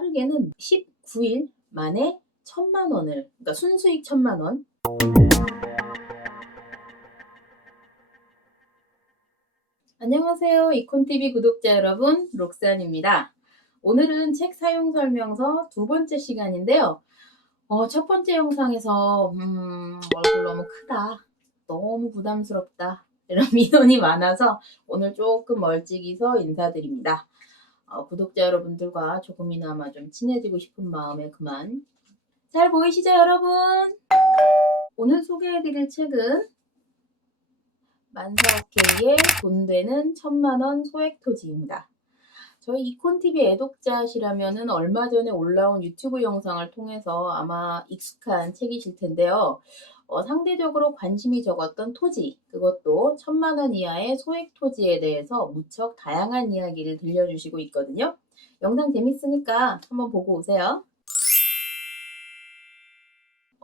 빠르게는 19일 만에 1,000만 원을, 그러니까 순수익 1,000만 원. 안녕하세요. 이콘TV 구독자 여러분, 록산입니다. 오늘은 책 사용 설명서 두 번째 시간인데요. 첫 번째 영상에서 얼굴 너무 크다, 너무 부담스럽다, 이런 민원이 많아서 오늘 조금 멀찍이서 인사드립니다. 구독자 여러분들과 조금이나마 좀 친해지고 싶은 마음에 그만. 잘 보이시죠, 여러분? 오늘 소개해드릴 책은 만사오케이의 돈 되는 1,000만 원 소액 토지입니다. 저희 이콘TV 애독자시라면은 얼마 전에 올라온 유튜브 영상을 통해서 아마 익숙한 책이실 텐데요. 상대적으로 관심이 적었던 토지, 그것도 1,000만 원 이하의 소액 토지에 대해서 무척 다양한 이야기를 들려주시고 있거든요. 영상 재밌으니까 한번 보고 오세요.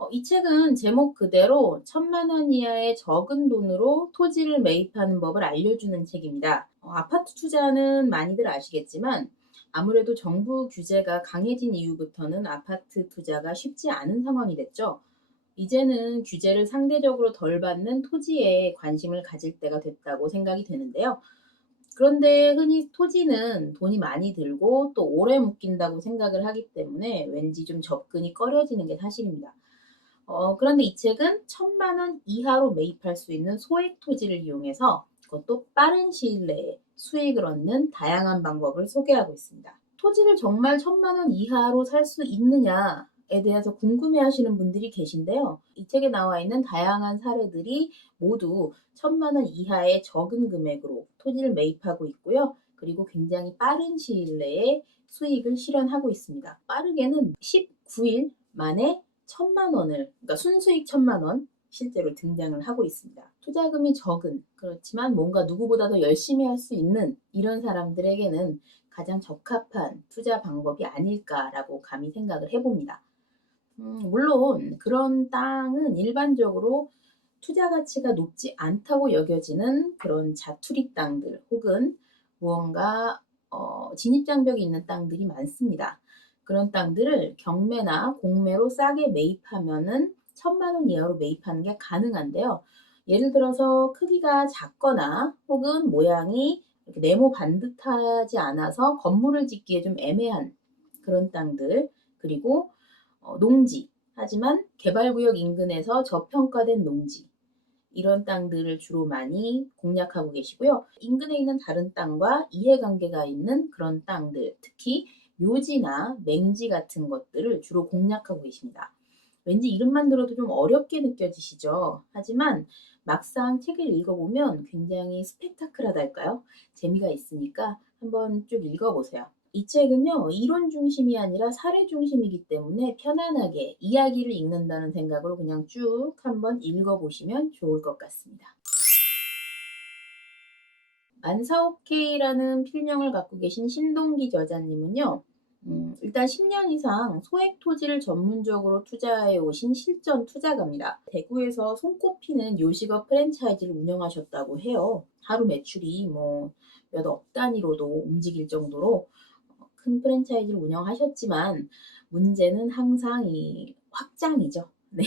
이 책은 제목 그대로 1,000만 원 이하의 적은 돈으로 토지를 매입하는 법을 알려주는 책입니다. 아파트 투자는 많이들 아시겠지만 아무래도 정부 규제가 강해진 이후부터는 아파트 투자가 쉽지 않은 상황이 됐죠. 이제는 규제를 상대적으로 덜 받는 토지에 관심을 가질 때가 됐다고 생각이 되는데요. 그런데 흔히 토지는 돈이 많이 들고 또 오래 묶인다고 생각을 하기 때문에 왠지 좀 접근이 꺼려지는 게 사실입니다. 그런데 이 책은 1,000만 원 이하로 매입할 수 있는 소액 토지를 이용해서 그것도 빠른 시일 내에 수익을 얻는 다양한 방법을 소개하고 있습니다. 토지를 정말 1,000만 원 이하로 살 수 있느냐에 대해서 궁금해 하시는 분들이 계신데요. 이 책에 나와 있는 다양한 사례들이 모두 1,000만 원 이하의 적은 금액으로 토지를 매입하고 있고요. 그리고 굉장히 빠른 시일 내에 수익을 실현하고 있습니다. 빠르게는 19일 만에 1,000만 원을, 그러니까 순수익 1,000만 원 실제로 등장을 하고 있습니다. 투자금이 적은, 그렇지만 뭔가 누구보다 더 열심히 할 수 있는 이런 사람들에게는 가장 적합한 투자 방법이 아닐까라고 감히 생각을 해봅니다. 물론 그런 땅은 일반적으로 투자 가치가 높지 않다고 여겨지는 그런 자투리 땅들 혹은 무언가 진입장벽이 있는 땅들이 많습니다. 그런 땅들을 경매나 공매로 싸게 매입하면은 1,000만 원 이하로 매입하는 게 가능한데요. 예를 들어서 크기가 작거나 혹은 모양이 이렇게 네모 반듯하지 않아서 건물을 짓기에 좀 애매한 그런 땅들, 그리고 농지, 하지만 개발구역 인근에서 저평가된 농지, 이런 땅들을 주로 많이 공략하고 계시고요. 인근에 있는 다른 땅과 이해관계가 있는 그런 땅들, 특히 묘지나 맹지 같은 것들을 주로 공략하고 계십니다. 왠지 이름만 들어도 좀 어렵게 느껴지시죠? 하지만 막상 책을 읽어보면 굉장히 스펙타클하달까요? 재미가 있으니까 한번 쭉 읽어보세요. 이 책은요, 이론 중심이 아니라 사례 중심이기 때문에 편안하게 이야기를 읽는다는 생각으로 그냥 쭉 한번 읽어보시면 좋을 것 같습니다. 만사오케이라는 필명을 갖고 계신 신동기 저자님은요, 일단 10년 이상 소액 토지를 전문적으로 투자해 오신 실전 투자가입니다. 대구에서 손꼽히는 요식업 프랜차이즈를 운영하셨다고 해요. 하루 매출이 몇 억 단위로도 움직일 정도로 큰 프랜차이즈를 운영하셨지만 문제는 항상 이 확장이죠. 네.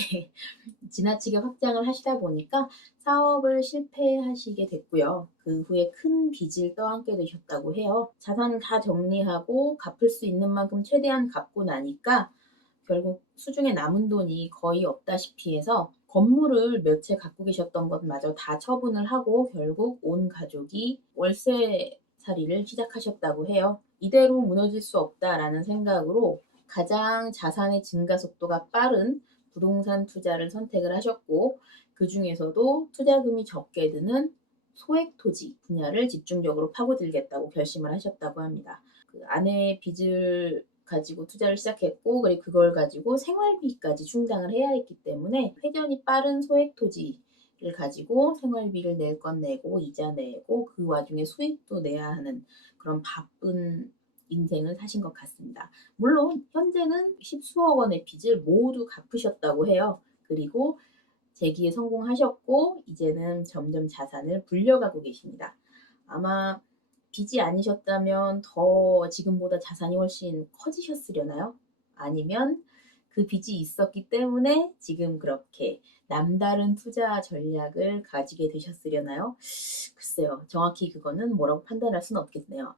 지나치게 확장을 하시다 보니까 사업을 실패하시게 됐고요. 그 후에 큰 빚을 떠안게 되셨다고 해요. 자산을 다 정리하고 갚을 수 있는 만큼 최대한 갚고 나니까 결국 수중에 남은 돈이 거의 없다시피 해서 건물을 몇 채 갖고 계셨던 것마저 다 처분을 하고 결국 온 가족이 월세살이를 시작하셨다고 해요. 이대로 무너질 수 없다라는 생각으로 가장 자산의 증가 속도가 빠른 부동산 투자를 선택을 하셨고, 그 중에서도 투자금이 적게 드는 소액 토지 분야를 집중적으로 파고들겠다고 결심을 하셨다고 합니다. 그 아내의 빚을 가지고 투자를 시작했고, 그리고 그걸 가지고 생활비까지 충당을 해야 했기 때문에 회전이 빠른 소액 토지를 가지고 생활비를 낼 건 내고 이자 내고 그 와중에 수익도 내야 하는 그런 바쁜 인생을 사신 것 같습니다. 물론 현재는 십수억 원의 빚을 모두 갚으셨다고 해요. 그리고 재기에 성공하셨고 이제는 점점 자산을 불려가고 계십니다. 아마 빚이 아니셨다면 더 지금보다 자산이 훨씬 커지셨으려나요? 아니면 그 빚이 있었기 때문에 지금 그렇게 남다른 투자 전략을 가지게 되셨으려나요? 글쎄요. 정확히 그거는 뭐라고 판단할 수는 없겠네요.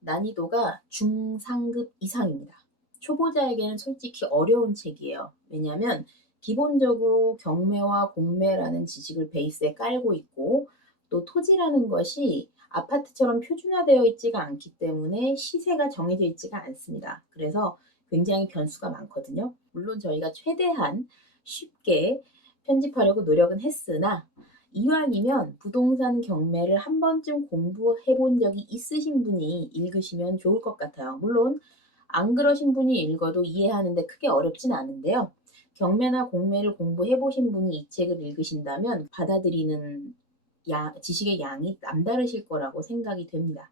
난이도가 중상급 이상입니다. 초보자에게는 솔직히 어려운 책이에요. 왜냐하면 기본적으로 경매와 공매라는 지식을 베이스에 깔고 있고 또 토지라는 것이 아파트처럼 표준화되어 있지가 않기 때문에 시세가 정해져 있지가 않습니다. 그래서 굉장히 변수가 많거든요. 물론 저희가 최대한 쉽게 편집하려고 노력은 했으나 이왕이면 부동산 경매를 한 번쯤 공부해 본 적이 있으신 분이 읽으시면 좋을 것 같아요. 물론 안 그러신 분이 읽어도 이해하는데 크게 어렵진 않은데요. 경매나 공매를 공부해 보신 분이 이 책을 읽으신다면 받아들이는 지식의 양이 남다르실 거라고 생각이 됩니다.